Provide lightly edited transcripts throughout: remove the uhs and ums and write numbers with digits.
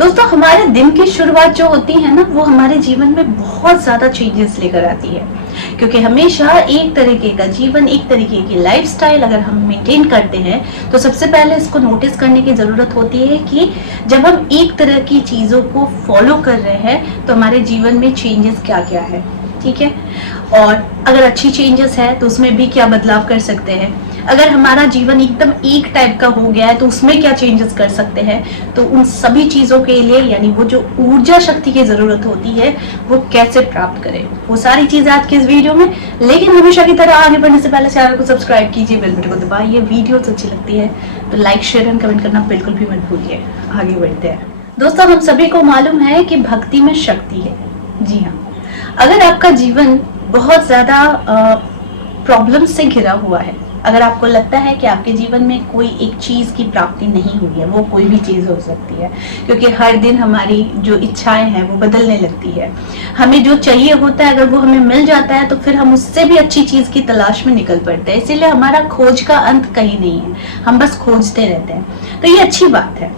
दोस्तों, हमारे दिन की शुरुआत जो होती है ना, वो हमारे जीवन में बहुत ज्यादा चेंजेस लेकर आती है। क्योंकि हमेशा एक तरीके का जीवन, एक तरीके की लाइफस्टाइल अगर हम मेंटेन करते हैं, तो सबसे पहले इसको नोटिस करने की जरूरत होती है कि जब हम एक तरह की चीजों को फॉलो कर रहे हैं तो हमारे जीवन में चेंजेस क्या क्या है। ठीक है, और अगर अच्छी चेंजेस है तो उसमें भी क्या बदलाव कर सकते हैं। अगर हमारा जीवन एकदम एक टाइप का हो गया है तो उसमें क्या चेंजेस कर सकते हैं। तो उन सभी चीजों के लिए, यानी वो जो ऊर्जा शक्ति की जरूरत होती है, वो कैसे प्राप्त करें, वो सारी चीजें आज के इस वीडियो में। लेकिन हमेशा की तरह आगे बढ़ने से पहले चैनल को सब्सक्राइब कीजिए, बेल बटन को दबाइए। वीडियो अच्छी लगती है तो लाइक, शेयर एंड कमेंट करना बिल्कुल भी मत भूलिए। आगे बढ़ते हैं। दोस्तों, हम सभी को मालूम है कि भक्ति में शक्ति है। जी हाँ, अगर आपका जीवन बहुत ज्यादा प्रॉब्लम से घिरा हुआ है, अगर आपको लगता है कि आपके जीवन में कोई एक चीज की प्राप्ति नहीं हुई है, वो कोई भी चीज हो सकती है, क्योंकि हर दिन हमारी जो इच्छाएं हैं वो बदलने लगती है। हमें जो चाहिए होता है, अगर वो हमें मिल जाता है तो फिर हम उससे भी अच्छी चीज की तलाश में निकल पड़ते हैं। इसीलिए हमारा खोज का अंत कहीं नहीं है, हम बस खोजते रहते हैं। तो ये अच्छी बात है।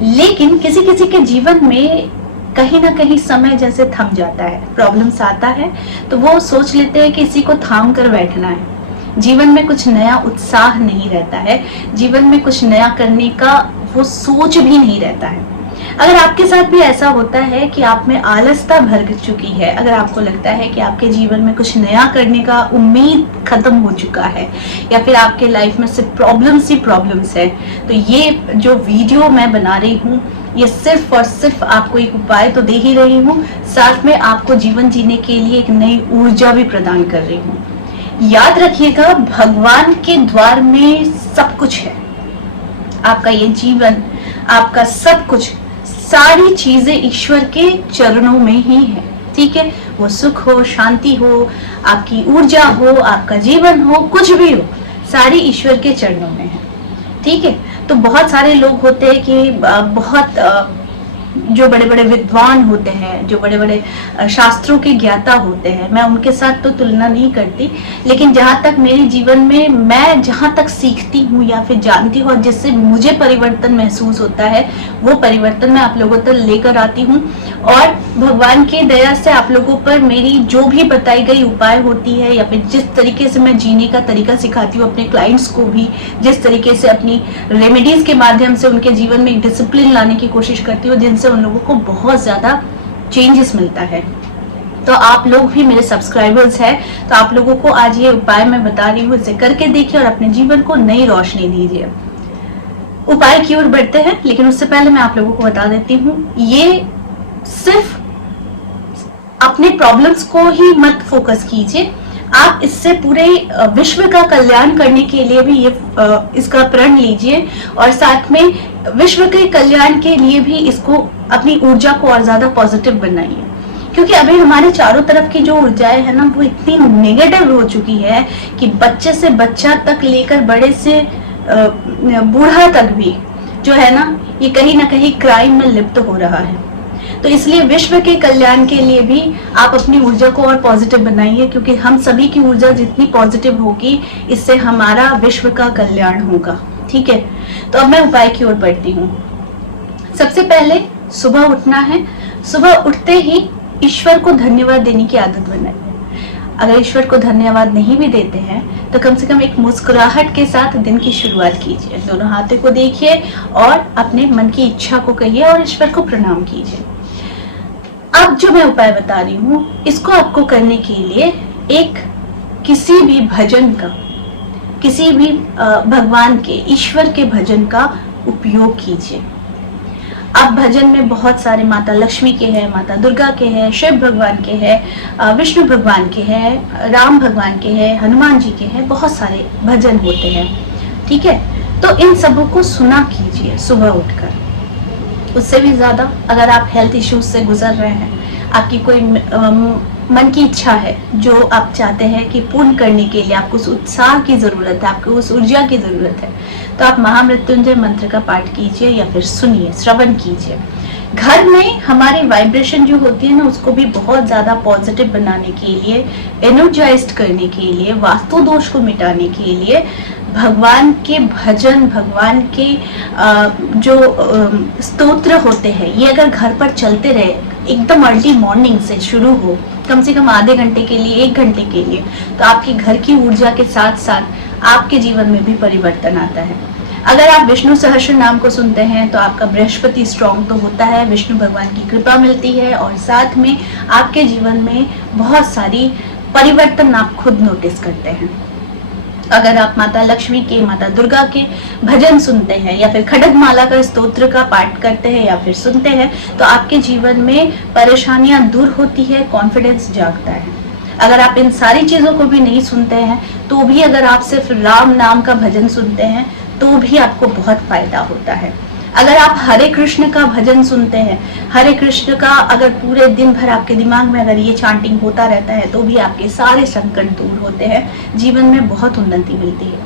लेकिन किसी किसी के जीवन में कहीं ना कहीं समय जैसे थम जाता है, प्रॉब्लम्स आता है, तो वो सोच लेते हैं कि इसी को थाम कर बैठना है। जीवन में कुछ नया उत्साह नहीं रहता है, जीवन में कुछ नया करने का वो सोच भी नहीं रहता है। अगर आपके साथ भी ऐसा होता है कि आप में आलसता भर चुकी है, अगर आपको लगता है कि आपके जीवन में कुछ नया करने का उम्मीद खत्म हो चुका है, या फिर आपके लाइफ में सिर्फ प्रॉब्लम्स ही प्रॉब्लम्स है, तो ये जो वीडियो मैं बना रही हूँ, ये सिर्फ और सिर्फ आपको एक उपाय तो दे ही रही हूँ, साथ में आपको जीवन जीने के लिए एक नई ऊर्जा भी प्रदान कर रही हूँ। याद रखिएगा, भगवान के द्वार में सब कुछ है। आपका ये जीवन, आपका सब कुछ, सारी चीजें ईश्वर के चरणों में ही है। ठीक है, वो सुख हो, शांति हो, आपकी ऊर्जा हो, आपका जीवन हो, कुछ भी हो, सारी ईश्वर के चरणों में है। ठीक है, तो बहुत सारे लोग होते हैं कि बहुत जो बड़े बड़े विद्वान होते हैं, जो बड़े बड़े शास्त्रों के ज्ञाता होते हैं, मैं उनके साथ तो तुलना नहीं करती, लेकिन जहां तक मेरे जीवन में मैं जहां तक सीखती हूँ या फिर जानती हूँ और जिससे मुझे परिवर्तन महसूस होता है, वो परिवर्तन मैं आप लोगों तक लेकर आती हूँ। और भगवान की दया से आप लोगों पर मेरी जो भी बताई गई उपाय होती है, या फिर जिस तरीके से मैं जीने का तरीका सिखाती हूँ अपने क्लाइंट्स को भी, जिस तरीके से अपनी रेमेडीज के माध्यम से उनके जीवन में डिसिप्लिन लाने की कोशिश करती हूँ, जिनसे उन लोगों को बहुत ज्यादा चेंजेस मिलता है। तो आप लोग भी मेरे सब्सक्राइबर्स हैं, तो आप लोगों को आज ये उपाय मैं बता रही हूँ, इसे करके देखिए और अपने जीवन को नई रोशनी दीजिए। उपाय की ओर बढ़ते हैं, लेकिन उससे पहले मैं आप लोगों को बता देती हूँ, ये सिर्फ अपने प्रॉब्लम्स को ही मत फोकस कीजिए, आप इससे पूरे विश्व का कल्याण करने के लिए भी ये इसका प्रण लीजिए, और साथ में विश्व के कल्याण के लिए भी इसको, अपनी ऊर्जा को और ज्यादा पॉजिटिव बनाइए। क्योंकि अभी हमारे चारों तरफ की जो ऊर्जाएं है ना, वो इतनी नेगेटिव हो चुकी है कि बच्चे से बच्चा तक लेकर बड़े से बूढ़ा तक भी जो है ना, ये कहीं ना कहीं क्राइम में लिप्त हो रहा है। तो इसलिए विश्व के कल्याण के लिए भी आप अपनी ऊर्जा को और पॉजिटिव बनाइए, क्योंकि हम सभी की ऊर्जा जितनी पॉजिटिव होगी, इससे हमारा विश्व का कल्याण होगा। ठीक है, तो अब मैं उपाय की ओर बढ़ती हूँ। सबसे पहले सुबह उठना है। सुबह उठते ही ईश्वर को धन्यवाद देने की आदत बनाइए। अगर ईश्वर को धन्यवाद नहीं भी देते हैं तो कम से कम एक मुस्कुराहट के साथ दिन की शुरुआत कीजिए। दोनों हाथों को देखिए और अपने मन की इच्छा को कहिए और ईश्वर को प्रणाम कीजिए। अब जो मैं उपाय बता रही हूँ, इसको आपको करने के लिए एक किसी भी भजन का, किसी भी भगवान के, ईश्वर के भजन का उपयोग कीजिए। अब भजन में बहुत सारे माता लक्ष्मी के हैं, माता दुर्गा के हैं, शिव भगवान के हैं, विष्णु भगवान के हैं, राम भगवान के हैं, हनुमान जी के हैं, बहुत सारे भजन होते हैं। ठीक है, तो इन सबों को सुना कीजिए सुबह उठकर। उससे भी ज्यादा अगर आप हेल्थ इश्यूज से गुजर रहे हैं, आपकी कोई मन की इच्छा है जो आप चाहते हैं कि पूर्ण करने के लिए आपको उस उत्साह की जरूरत है, आपको उस ऊर्जा की जरूरत है, तो आप महामृत्युंजय मंत्र का पाठ कीजिए या फिर सुनिए, श्रवण कीजिए। घर में हमारी वाइब्रेशन जो होती है ना, उसको भी बहुत ज्यादा पॉजिटिव बनाने के लिए, एनर्जाइज्ड करने के लिए, वास्तु दोष को मिटाने के लिए भगवान के भजन, भगवान के जो स्तोत्र होते हैं, ये अगर घर पर चलते रहे, एकदम अर्ली मॉर्निंग से शुरू हो, कम से कम आधे घंटे के लिए, 1 घंटे के लिए, तो आपके घर की ऊर्जा के साथ साथ आपके जीवन में भी परिवर्तन आता है। अगर आप विष्णु सहस्त्र नाम को सुनते हैं तो आपका बृहस्पति स्ट्रॉन्ग तो होता है, विष्णु भगवान की कृपा मिलती है, और साथ में आपके जीवन में बहुत सारी परिवर्तन आप खुद नोटिस करते हैं। अगर आप माता लक्ष्मी के, माता दुर्गा के भजन सुनते हैं, या फिर खड्गमाला का स्तोत्र का पाठ करते हैं या फिर सुनते हैं, तो आपके जीवन में परेशानियां दूर होती है, कॉन्फिडेंस जागता है। अगर आप इन सारी चीजों को भी नहीं सुनते हैं तो भी अगर आप सिर्फ राम नाम का भजन सुनते हैं तो भी आपको बहुत फायदा होता है। अगर आप हरे कृष्ण का भजन सुनते हैं, हरे कृष्ण का अगर पूरे दिन भर आपके दिमाग में अगर ये चांटिंग होता रहता है तो भी आपके सारे संकट दूर होते हैं, जीवन में बहुत उन्नति मिलती है।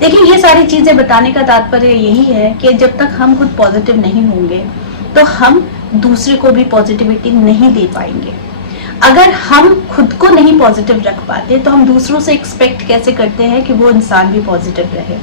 देखिए, ये सारी चीजें बताने का तात्पर्य यही है कि जब तक हम खुद पॉजिटिव नहीं होंगे तो हम दूसरे को भी पॉजिटिविटी नहीं दे पाएंगे। अगर हम खुद को नहीं पॉजिटिव रख पाते तो हम दूसरों से एक्सपेक्ट कैसे करते हैं कि वो इंसान भी पॉजिटिव रहे।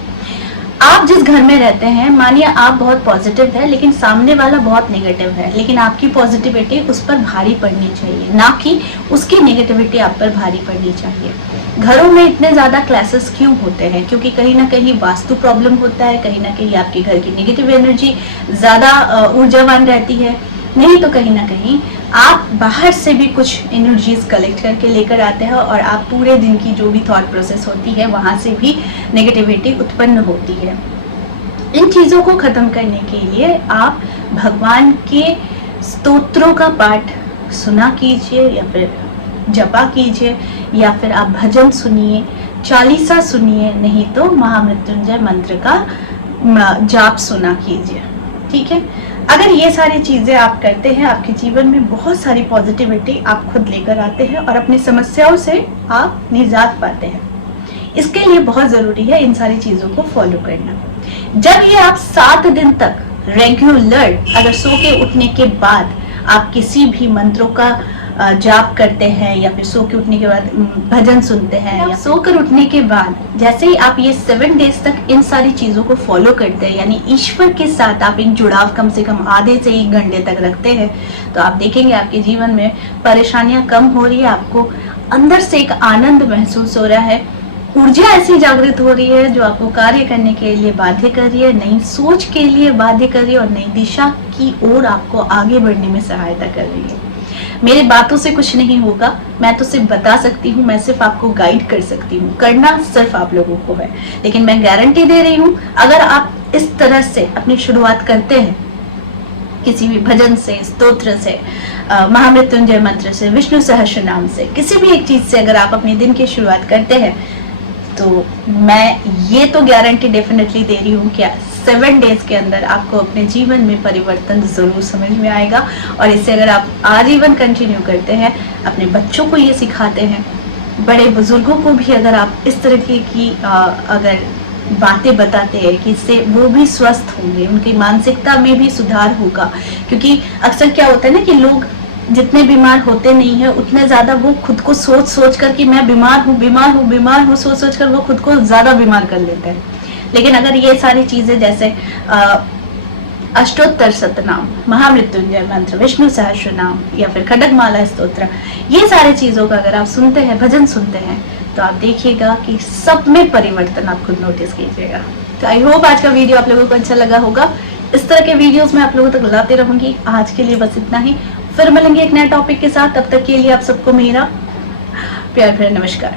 आप जिस घर में रहते हैं, मानिए आप बहुत पॉजिटिव है लेकिन सामने वाला बहुत नेगेटिव है, लेकिन आपकी पॉजिटिविटी उस पर भारी पड़नी चाहिए, ना कि उसकी नेगेटिविटी आप पर भारी पड़नी चाहिए। घरों में इतने ज्यादा क्लासेस क्यों होते हैं? क्योंकि कहीं ना कहीं वास्तु प्रॉब्लम होता है, कहीं ना कहीं आपके घर की नेगेटिव एनर्जी ज्यादा ऊर्जावान रहती है, नहीं तो कहीं ना कहीं आप बाहर से भी कुछ एनर्जीज कलेक्ट करके लेकर आते हैं और आप पूरे दिन की जो भी थॉट प्रोसेस होती है वहां से भी नेगेटिविटी उत्पन्न होती है। इन चीजों को खत्म करने के लिए आप भगवान के स्तोत्रों का पाठ सुना कीजिए, या फिर जपा कीजिए, या फिर आप भजन सुनिए, चालीसा सुनिए, नहीं तो महामृत्युंजय मंत्र का जाप सुना कीजिए। ठीक है, अगर ये सारी चीजें आप करते हैं, आपके जीवन में बहुत सारी पॉजिटिविटी आप खुद लेकर आते हैं और अपनी समस्याओं से आप निजात पाते हैं। इसके लिए बहुत जरूरी है इन सारी चीजों को फॉलो करना। जब ये आप 7 दिन तक रेगुलर, अगर सो के उठने के बाद आप किसी भी मंत्रों का जाप करते हैं, या फिर सो के उठने के बाद भजन सुनते हैं, या सोकर उठने के बाद जैसे ही आप ये 7 डेज तक इन सारी चीजों को फॉलो करते हैं, यानी ईश्वर के साथ आप इन जुड़ाव कम से कम आधे से 1 घंटे तक रखते हैं, तो आप देखेंगे आपके जीवन में परेशानियां कम हो रही है, आपको अंदर से एक आनंद महसूस हो रहा है, ऊर्जा ऐसी जागृत हो रही है जो आपको कार्य करने के लिए बाध्य कर रही है, नई सोच के लिए बाध्य कर रही है, और नई दिशा की ओर आपको आगे बढ़ने में सहायता कर रही है। मेरी बातों से कुछ नहीं होगा, मैं तो सिर्फ बता सकती हूँ, मैं सिर्फ आपको गाइड कर सकती हूँ, करना सिर्फ आप लोगों को है। लेकिन मैं गारंटी दे रही हूँ, अगर आप इस तरह से अपनी शुरुआत करते हैं, किसी भी भजन से, स्तोत्र से, महामृत्युंजय मंत्र से, विष्णु सहस्त्र नाम से, किसी भी एक चीज से अगर आप अपने दिन की शुरुआत करते हैं, तो मैं ये तो गारंटी डेफिनेटली दे रही हूँ कि 7 डेज के अंदर आपको अपने जीवन में परिवर्तन जरूर समझ में आएगा। और इसे अगर आप आजीवन कंटिन्यू करते हैं, अपने बच्चों को ये सिखाते हैं, बड़े बुजुर्गों को भी अगर आप इस तरह की अगर बातें बताते हैं कि इससे वो भी स्वस्थ होंगे, उनकी मानसिकता में भी सुधार होगा। क्योंकि अक्सर क्या होता है ना कि लोग जितने बीमार होते नहीं है, उतने ज्यादा वो खुद को सोच सोच कर कि मैं बीमार हूँ बीमार हूँ बीमार हूँ, सोच सोच कर वो खुद को ज्यादा बीमार कर लेते हैं। लेकिन अगर ये सारी चीजें जैसे अष्टोत्तर शतनाम, महामृत्युंजय मंत्र, विष्णु सहस्त्र नाम, या फिर खड्गमाला स्तोत्र, ये सारी चीजों का अगर आप सुनते हैं, भजन सुनते हैं, तो आप देखिएगा कि सब में परिवर्तन आप खुद नोटिस कीजिएगा। तो आई होप आज का वीडियो आप लोगों को अच्छा लगा होगा। इस तरह के वीडियोस मैं आप लोगों तक लाते रहूंगी। आज के लिए बस इतना ही, फिर मिलेंगे एक नए टॉपिक के साथ। तब तक के लिए आप सबको मेरा प्यार भरा नमस्कार।